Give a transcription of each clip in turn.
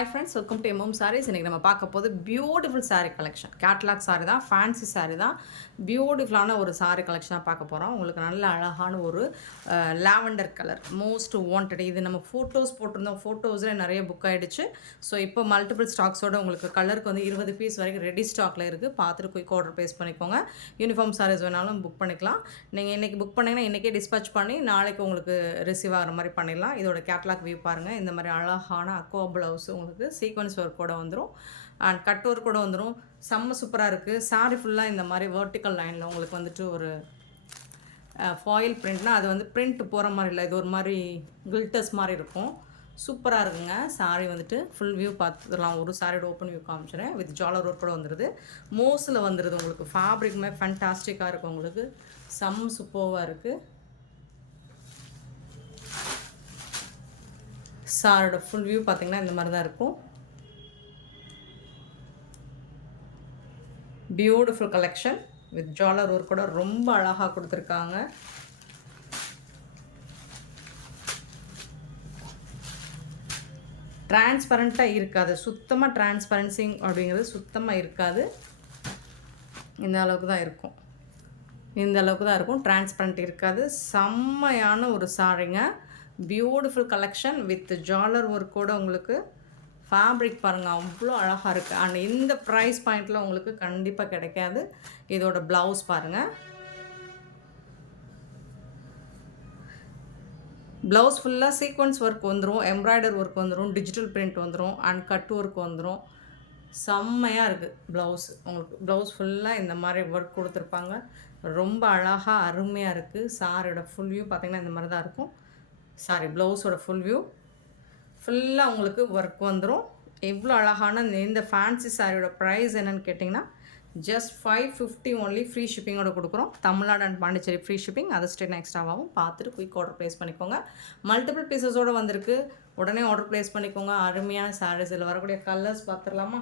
Hi friends, welcome to MM Sarees. இன்றைக்கி நம்ம பார்க்க போது beautiful sari collection. Catalog sari தான், ஃபேன்சி சாரீ தான். பியூட்டிஃபுல்லான ஒரு சாரீ கலெக்ஷனாக பார்க்க போகிறோம். உங்களுக்கு நல்ல அழகான ஒரு லாவெண்டர் கலர் மோஸ்ட் வாண்டட். இது நம்ம ஃபோட்டோஸ் போட்டிருந்தோம், ஃபோட்டோஸில் நிறைய புக் ஆகிடுச்சு. ஸோ இப்போ மல்டிபிள் ஸ்டாக்ஸோட உங்களுக்கு கலருக்கு வந்து 20 பீஸ் வரைக்கும் ரெடி ஸ்டாக்கில் இருக்குது. பார்த்துட்டு குயிக் ஆர்டர் ப்ளேஸ் பண்ணிக்கோங்க. யூனிஃபார்ம் சாரீஸ் வேணாலும் புக் பண்ணிக்கலாம். நீங்கள் இன்றைக்கி புக் பண்ணிங்கன்னா இன்றைக்கே டிஸ்பேச் பண்ணி நாளைக்கு உங்களுக்கு ரிசீவ் ஆகிற மாதிரி பண்ணிடலாம். இதோட கேட்லாக் வியூ பாருங்கள். இந்த மாதிரி அழகான அக்கோ ப்ளவுஸ் உங்களுக்கு சீக்வன்ஸ் ஒர்க் கூட வந்துடும், அண்ட் கட் ஒர்க் கூட வந்துடும். செம்ம சூப்பராக இருக்குது. சாரி ஃபுல்லாக இந்த மாதிரி வெர்டிக்கல் லைனில் உங்களுக்கு வந்துட்டு ஒரு ஃபாயில் பிரிண்ட்னா அது வந்து பிரிண்ட் போகிற மாதிரி இல்லை, இது ஒரு மாதிரி கில்டர்ஸ் மாதிரி இருக்கும். சூப்பராக இருக்குங்க. சாரீ வந்துட்டு ஃபுல் வியூ பார்த்துக்கலாம். ஒரு சாரியோட ஓப்பன் வியூ காமிச்சிடுறேன். வித் ஜாலர் ஒர்க் கூட வந்துடுது, மோஸில் வந்துடுது. உங்களுக்கு ஃபேப்ரிக்குமே ஃபேன்டாஸ்டிக்காக இருக்கும். உங்களுக்கு செம்ம சூப்பராக இருக்குது. சாரோட ஃபுல் வியூ பார்த்திங்கன்னா இந்த மாதிரி தான் இருக்கும். பியூட்டிஃபுல் கலெக்ஷன் வித் ஜாலர் ஒர்க் கூட ரொம்ப அழகாக கொடுத்துருக்காங்க. டிரான்ஸ்பரண்ட்டாக இருக்காது, சுத்தமாக டிரான்ஸ்பரன்சிங் அப்படிங்கிறது சுத்தமாக இருக்காது. இந்த அளவுக்கு தான் இருக்கும், இந்த அளவுக்கு தான் இருக்கும். டிரான்ஸ்பரண்ட் இருக்காது. செம்மையான ஒரு சாரிங்க. பியூட்டிஃபுல் கலெக்ஷன் வித் ஜாலர் ஒர்க்கோடு உங்களுக்கு ஃபேப்ரிக் பாருங்கள், அவ்வளோ அழகாக இருக்குது. அண்ட் இந்த ப்ரைஸ் பாயிண்டில் உங்களுக்கு கண்டிப்பாக கிடைக்காது. இதோட ப்ளவுஸ் பாருங்கள். ப்ளவுஸ் ஃபுல்லாக சீக்வன்ஸ் ஒர்க் வந்துடும், எம்ப்ராய்டர் ஒர்க் வந்துடும், டிஜிட்டல் பிரிண்ட் வந்துடும், அண்ட் கட் ஒர்க் வந்துடும். செம்மையாக இருக்குது ப்ளவுஸ். உங்களுக்கு ப்ளவுஸ் ஃபுல்லாக இந்த மாதிரி ஒர்க் கொடுத்துருப்பாங்க. ரொம்ப அழகாக அருமையாக இருக்குது. சாரியோட ஃபுல் வியூ பார்த்திங்கன்னா இந்த மாதிரி தான் இருக்கும். சாரி, ப்ளவுஸோட ஃபுல் வியூ ஃபுல்லாக உங்களுக்கு ஒர்க் வந்துடும். எவ்வளோ அழகான இந்த ஃபேன்சி சாரியோட ப்ரைஸ் என்னென்னு கேட்டிங்கன்னா ஜஸ்ட் 550 ஒன்லி. ஃப்ரீ ஷிப்பிங்கோடு கொடுக்குறோம். Tamil Nadu and Pondicherry free shipping, அது ஸ்டேட் எக்ஸ்ட்ராவாகவும். பார்த்துட்டு குயிக் ஆர்டர் ப்ளேஸ் பண்ணிக்கோங்க. மல்டிபிள் பீசஸோடு வந்திருக்கு, உடனே ஆர்டர் ப்ளேஸ் பண்ணிக்கோங்க. அருமையான சாரீஸ். இதில் வரக்கூடிய கலர்ஸ் பார்த்துடலாமா?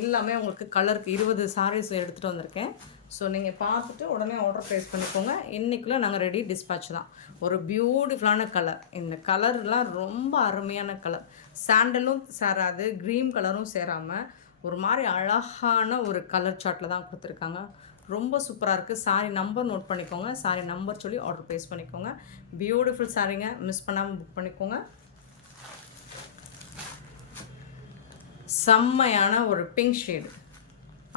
எல்லாமே உங்களுக்கு கலருக்கு 20 சாரீஸ் எடுத்துகிட்டு வந்திருக்கேன். ஸோ நீங்கள் பார்த்துட்டு உடனே ஆர்டர் ப்ளேஸ் பண்ணிக்கோங்க. இன்றைக்குள்ளே நாங்கள் ரெடி டிஸ்பேட்ச் தான். ஒரு பியூட்டிஃபுல்லான கலர். இந்த கலர்லாம் ரொம்ப அருமையான கலர். சாண்டலும் சேராது, க்ரீன் கலரும் சேராமல் ஒரு மாதிரி அழகான ஒரு கலர் சார்ட்டில் தான் கொடுத்துருக்காங்க. ரொம்ப சூப்பராக இருக்குது. சாரி நம்பர் நோட் பண்ணிக்கோங்க. சாரி நம்பர் சொல்லி ஆர்டர் ப்ளேஸ் பண்ணிக்கோங்க. பியூட்டிஃபுல் சாரிங்க, மிஸ் பண்ணாமல் புக் பண்ணிக்கோங்க. செம்மையான ஒரு பிங்க் ஷேடு,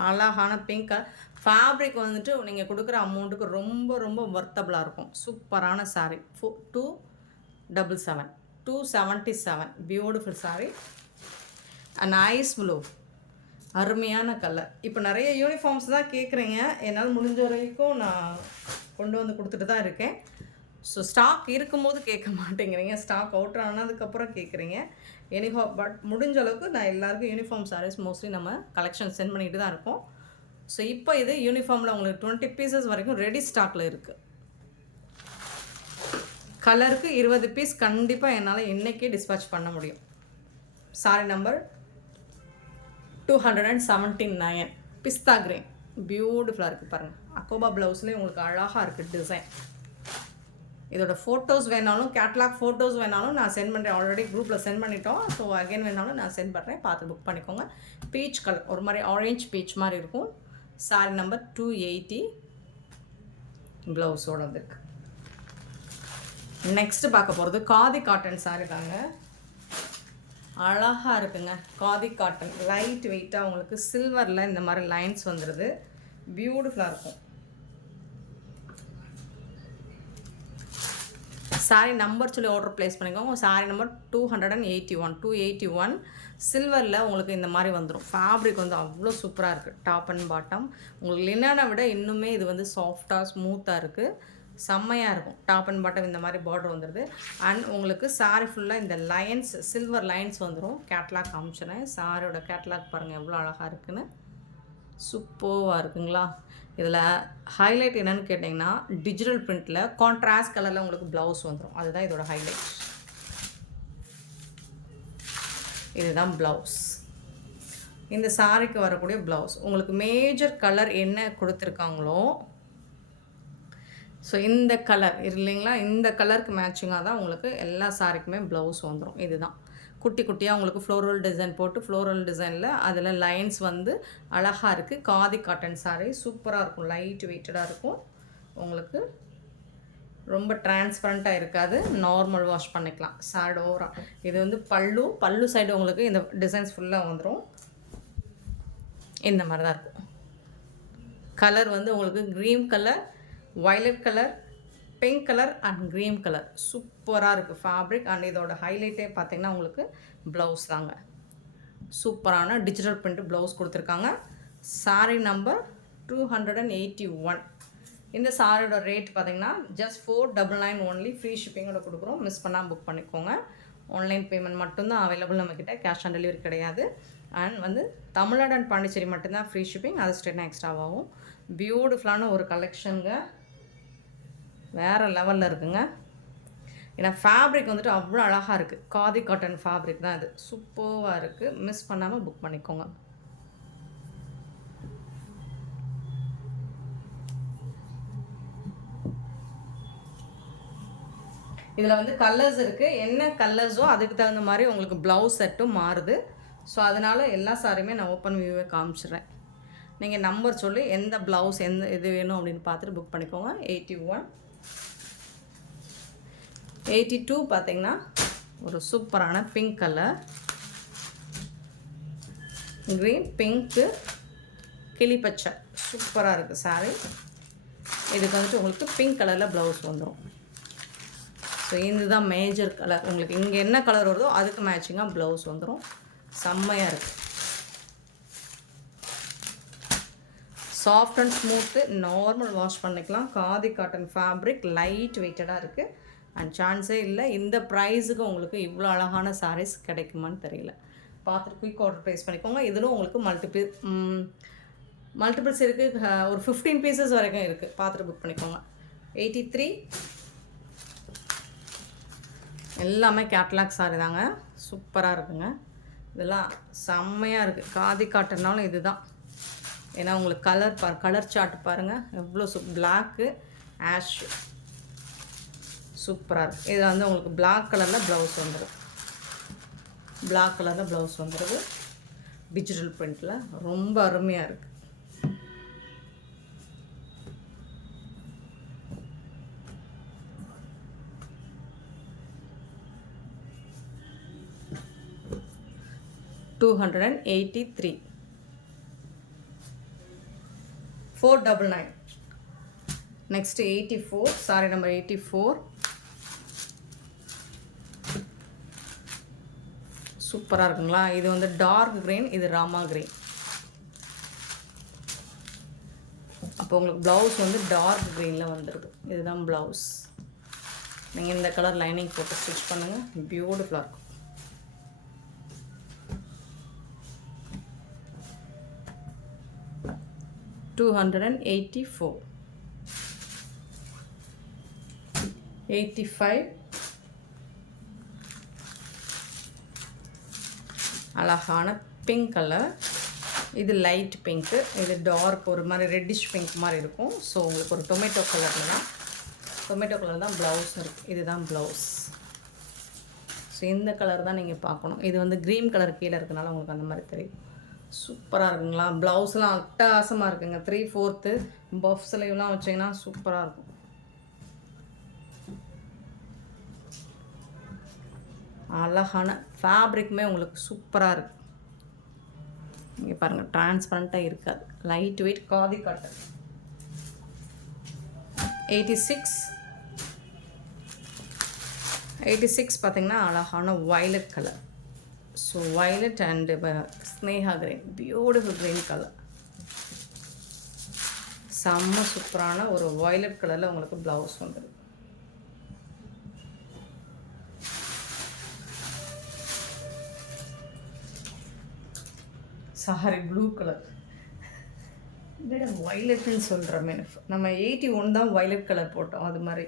அழகான பிங்க். ஃபேப்ரிக் வந்துட்டு நீங்கள் கொடுக்குற அமௌண்ட்டுக்கு ரொம்ப ரொம்ப ஒர்த்தபுளாக இருக்கும். சூப்பரான sari. 277 277 beautiful sari. And ice blue, அருமையான கலர். இப்போ நிறைய யூனிஃபார்ம்ஸ் தான் கேட்குறீங்க. என்னால் முடிஞ்ச வரைக்கும் நான் கொண்டு வந்து கொடுத்துட்டு தான் இருக்கேன். ஸோ ஸ்டாக் இருக்கும்போது கேட்க மாட்டேங்கிறீங்க, ஸ்டாக் அவுட் ஆனதுக்கப்புறம் கேட்குறீங்க. பட் முடிஞ்ச அளவுக்கு நான் எல்லாருக்கும் யூனிஃபார்ம் சாரீஸ் மோஸ்ட்லி நம்ம கலெக்ஷன் சென்ட் பண்ணிட்டு தான் இருக்கோம். ஸோ இப்போ இது யூனிஃபார்மில் உங்களுக்கு 20 பீசஸ் வரைக்கும் ரெடி ஸ்டாக்கில் இருக்குது. கலருக்கு 20 பீஸ் கண்டிப்பாக என்னால் இன்றைக்கே டிஸ்பேச் பண்ண முடியும். சாரி நம்பர் 279 பிஸ்தா கிரீன். பியூட்டிஃபுல்லாக இருக்குது பாருங்கள். அக்கோபா ப்ளவுஸ்லேயே உங்களுக்கு அழகாக இருக்குது டிசைன். இதோட ஃபோட்டோஸ் வேணாலும், கேட்லாக் ஃபோட்டோஸ் வேணாலும் நான் சென்ட் பண்ணுறேன். ஆல்ரெடி குரூப்பில் சென்ட் பண்ணிட்டோம். ஸோ அகைன் வேணாலும் நான் சென்ட் பண்ணுறேன், பார்த்து புக் பண்ணிக்கோங்க. பீச் கலர், ஒரு மாதிரி ஆரஞ்ச் பீச் மாதிரி இருக்கும். சாரி நம்பர் 280 ப்ளவுஸோடு வந்துருக்கு. நெக்ஸ்ட்டு பார்க்க போகிறது காதி காட்டன் சாரி தாங்க. அழகாக இருக்குங்க. காதி காட்டன் லைட் வெயிட்டாக உங்களுக்கு சில்வரில் இந்த மாதிரி லைன்ஸ் வந்துடுது. பியூட்டிஃபுல்லாக இருக்கும். சாரி நம்பர் சொல்லி ஆர்டர் ப்ளேஸ் பண்ணிக்கோங்க. சாரி நம்பர் 281 சில்வரில் உங்களுக்கு இந்த மாதிரி வந்துடும். ஃபேப்ரிக் வந்து அவ்வளோ சூப்பராக இருக்குது. டாப் அண்ட் பாட்டம் உங்களுக்கு லினனை விட இன்னுமே இது வந்து சாஃப்டாக ஸ்மூத்தாக இருக்குது. செம்மையாக இருக்கும். டாப் அண்ட் பாட்டம் இந்த மாதிரி பார்டர் வந்துடுது. அண்ட் உங்களுக்கு சாரி ஃபுல்லாக இந்த லைன்ஸ், சில்வர் லைன்ஸ் வந்துடும். கேட்லாக் காமிச்சினேன். சாரியோட கேட்லாக் பாருங்கள் எவ்வளோ அழகாக இருக்குன்னு. சூப்பராக இருக்குங்களா? இதில் ஹைலைட் என்னென்னு கேட்டிங்கன்னா டிஜிட்டல் பிரிண்ட்டில் கான்ட்ராஸ்ட் கலரில் உங்களுக்கு ப்ளவுஸ் வந்துடும். அதுதான் இதோட ஹைலைட். இதுதான் ப்ளவுஸ். இந்த சாரிக்கு வரக்கூடிய ப்ளவுஸ் உங்களுக்கு மேஜர் கலர் என்ன கொடுத்துருக்காங்களோ, ஸோ இந்த கலர் இல்லைங்களா, இந்த கலருக்கு மேட்சிங்காக தான் உங்களுக்கு எல்லா சாரிக்குமே ப்ளவுஸ் வந்துடும். இதுதான் குட்டி குட்டியாக உங்களுக்கு ஃப்ளோரல் டிசைன் போட்டு ஃப்ளோரல் டிசைனில் அதில் லைன்ஸ் வந்து அழகாக இருக்குது. காதி காட்டன் சாரீ சூப்பராக இருக்கும். லைட் வெயிட்டடாக இருக்கும். உங்களுக்கு ரொம்ப டிரான்ஸ்பரண்ட்டாக இருக்காது. நார்மல் வாஷ் பண்ணிக்கலாம். சாடோராக இது வந்து பல்லு சைடு உங்களுக்கு இந்த டிசைன்ஸ் ஃபுல்லாக வந்துடும். இந்த மாதிரி தான் இருக்கும். கலர் வந்து உங்களுக்கு green colour, violet colour, pink colour and green colour சூப்பராக இருக்குது ஃபேப்ரிக். அண்ட் இதோட ஹைலைட்டே பார்த்திங்கன்னா உங்களுக்கு ப்ளவுஸ் தாங்க. சூப்பரான டிஜிட்டல் பிரிண்ட் ப்ளவுஸ் கொடுத்துருக்காங்க. சாரீ நம்பர் 281. இந்த சாரியோட ரேட் பார்த்திங்கன்னா ஜஸ்ட் 499 ஒன்லி. ஃப்ரீ ஷிப்பிங்கோட கொடுக்குறோம். மிஸ் பண்ணாமல் புக் பண்ணிக்கோங்க. ஆன்லைன் பேமெண்ட் மட்டும்தான் அவைலபிள் நம்மக்கிட்ட. கேஷ் ஆன் டெலிவரி கிடையாது. அண்ட் வந்து தமிழ்நாடு அண்ட் பாண்டிச்சேரி மட்டும்தான் ஃப்ரீ ஷிப்பிங். அது ஸ்டேட்னா எக்ஸ்ட்ராவாகும். பியூட்டிஃபுல்லான ஒரு கலெக்ஷனுங்க. வேறு லெவலில் இருக்குங்க. ஏன்னா ஃபேப்ரிக் வந்துட்டு அவ்வளோ அழகாக இருக்குது. காதி காட்டன் ஃபேப்ரிக் தான் இது. சூப்பராக இருக்குது. மிஸ் பண்ணாமல் புக் பண்ணிக்கோங்க. இதில் வந்து கலர்ஸ் இருக்குது. என்ன கலர்ஸோ அதுக்கு தகுந்த மாதிரி உங்களுக்கு ப்ளவுஸ் செட்டும் மாறுது. ஸோ அதனால் எல்லா சாரியுமே நான் ஓப்பன் வியூவே காமிச்சிடுறேன். நீங்கள் நம்பர் சொல்லி எந்த ப்ளவுஸ் எந்த இது வேணும் அப்படின்னு பார்த்துட்டு புக் பண்ணிக்கோங்க. 81, 82 பார்த்திங்கன்னா ஒரு சூப்பரான பிங்க் கலர், க்ரீன், பிங்க்கு, கிளிப்பச்சை சூப்பராக இருக்குது சாரீ. இதுக்கு வந்துட்டு உங்களுக்கு பிங்க் கலரில் ப்ளவுஸ் வந்துடும். ஸோ இதுதான் மேஜர் கலர். உங்களுக்கு இங்கே என்ன கலர் வருதோ அதுக்கு மேட்சிங்காக ப்ளவுஸ் வந்துடும். செம்மையாக இருக்குது. Soft and smooth, normal wash பண்ணிக்கலாம். காதி காட்டன் ஃபேப்ரிக், லைட் வெயிட்டடாக இருக்குது. அண்ட் சான்ஸே இல்லை. இந்த ப்ரைஸுக்கு உங்களுக்கு இவ்வளோ அழகான சாரீஸ் கிடைக்குமான்னு தெரியல. பார்த்துட்டு குயிக் ஆர்டர் ப்ளேஸ் பண்ணிக்கோங்க. இதிலும் உங்களுக்கு மல்டிபிள்ஸ் இருக்குது. ஒரு 15 பீசஸ் வரைக்கும் இருக்குது. பார்த்துட்டு புக் பண்ணிக்கோங்க. 83 எல்லாமே கேட்லாக் சாரி தாங்க. சூப்பராக இருக்குங்க. இதெல்லாம் செம்மையாக இருக்குது. காதி காட்டனாலும் இது தான். ஏன்னா உங்களுக்கு கலர் சார்ட் பாருங்கள் எவ்வளோ பிளாக்கு, ஆஷ் சூப்பராக இருக்குது. இதில் வந்து உங்களுக்கு பிளாக் கலரில் ப்ளவுஸ் வந்துடும். பிளாக் கலரில் ப்ளவுஸ் வந்துடுது. டிஜிட்டல் பிரிண்டில் ரொம்ப அருமையாக இருக்குது. $283, 499. Next 84, sorry number 84. சூப்பராக இருக்குங்களா? இது வந்து டார்க் க்ரீன், இது ராமா க்ரீன். அப்போ உங்களுக்கு ப்ளவுஸ் வந்து டார்க் க்ரீனில் வந்துடுது. இதுதான் ப்ளவுஸ். நீங்கள் இந்த கலர் லைனிங் போட்டு ஸ்டிச் பண்ணுங்கள். பியூட்டிஃபுல்லாக இருக்கும். 284, 85. அழகான பிங்க் கலர். இது லைட் பிங்க்கு, இது டார்க் ஒரு மாதிரி ரெட்டிஷ் பிங்க் மாதிரி இருக்கும். ஸோ உங்களுக்கு ஒரு டொமேட்டோ கலர் தான் ப்ளவுஸ் இருக்குது. இதுதான் ப்ளவுஸ். ஸோ இந்த கலர் தான் நீங்கள் பார்க்கணும். இது வந்து க்ரீன் கலர் கீழே இருக்கனால உங்களுக்கு அந்த மாதிரி தெரியும். சூப்பராக இருக்குங்களா? ப்ளவுஸ்லாம் அட்டகாசமாக இருக்குங்க. 3/4 பஃப் ஸ்லீவ்லாம் வச்சிங்கன்னா சூப்பராக இருக்கும். அழகான ஃபேப்ரிக்குமே உங்களுக்கு சூப்பராக இருக்குது. இங்கே பாருங்கள், டிரான்ஸ்பரண்ட்டாக இருக்காது. Light weight khadi cotton. 86 பார்த்திங்கன்னா அழகான violet colour. So violet and Sneha green, beautiful green colour. செம்ம சூப்பரான ஒரு வயலட் கலரில் உங்களுக்கு ப்ளவுஸ் வந்துடும். Sorry blue colour. வயலட்னு சொல்கிறோமே, நம்ம 81 தான் வயலட் கலர் போட்டோம் அது மாதிரி.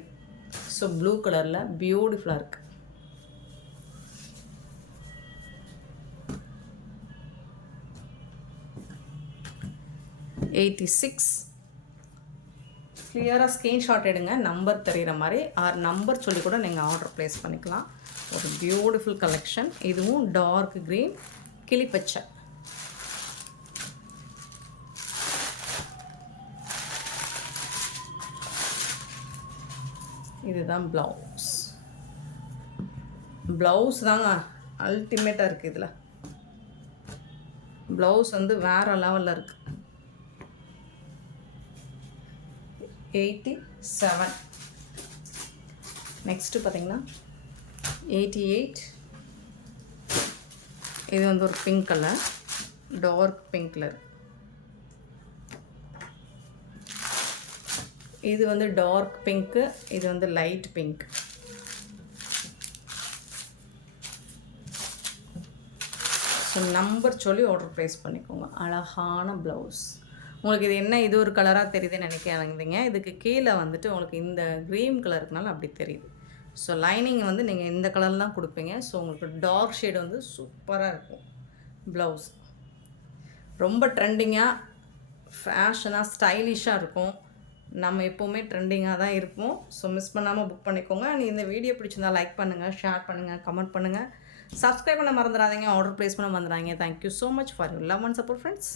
ஸோ ப்ளூ கலரில் பியூட்டிஃபுல்லாக இருக்குது. 86. கிளியராக ஸ்க்ரீன்ஷாட் எடுங்க. நம்பர் தெரிகிற மாதிரி ஆர் நம்பர் சொல்லி கூட நீங்கள் ஆர்டர் ப்ளேஸ் பண்ணிக்கலாம். ஒரு பியூட்டிஃபுல் கலெக்ஷன். இதுவும் டார்க் க்ரீன் கிளிப்பச்சை. இதுதான் ப்ளவுஸ். ப்ளவுஸ் தாங்க அல்டிமேட்டாக இருக்குது. இதில் ப்ளவுஸ் வந்து வேறு லெவலில் இருக்குது. 87. நெக்ஸ்ட்டு பார்த்திங்கன்னா 88. இது வந்து ஒரு pink colour, dark pink colour. இது வந்து டார்க் பிங்க்கு, இது வந்து லைட் பிங்க். ஸோ நம்பர் சொல்லி ஆர்டர் ப்ளேஸ் பண்ணிக்கோங்க. அழகான ப்ளவுஸ். உங்களுக்கு இது என்ன இது ஒரு கலராக தெரியுதுன்னு நினைக்காதீங்க. இதுக்கு கீழே வந்துட்டு உங்களுக்கு இந்த க்ரீன் கலருக்குனால அப்படி தெரியுது. ஸோ லைனிங் வந்து நீங்கள் இந்த கலரில் தான் கொடுப்பீங்க. ஸோ உங்களுக்கு டார்க் ஷேடு வந்து சூப்பராக இருக்கும். ப்ளவுஸ் ரொம்ப ட்ரெண்டிங்காக, ஃபேஷனாக, ஸ்டைலிஷாக இருக்கும். நம்ம எப்போவுமே ட்ரெண்டிங்காக தான் இருப்போம். ஸோ மிஸ் பண்ணாமல் புக் பண்ணிக்கோங்க. இந்த வீடியோ பிடிச்சிருந்தால் லைக் பண்ணுங்கள், ஷேர் பண்ணுங்கள், கமெண்ட் பண்ணுங்கள். சப்ஸ்கிரைப் பண்ண மறந்துடாதீங்க. ஆர்டர் ப்ளேஸ் பண்ண மறந்துடாதீங்க. Thank you so much for your love and support friends.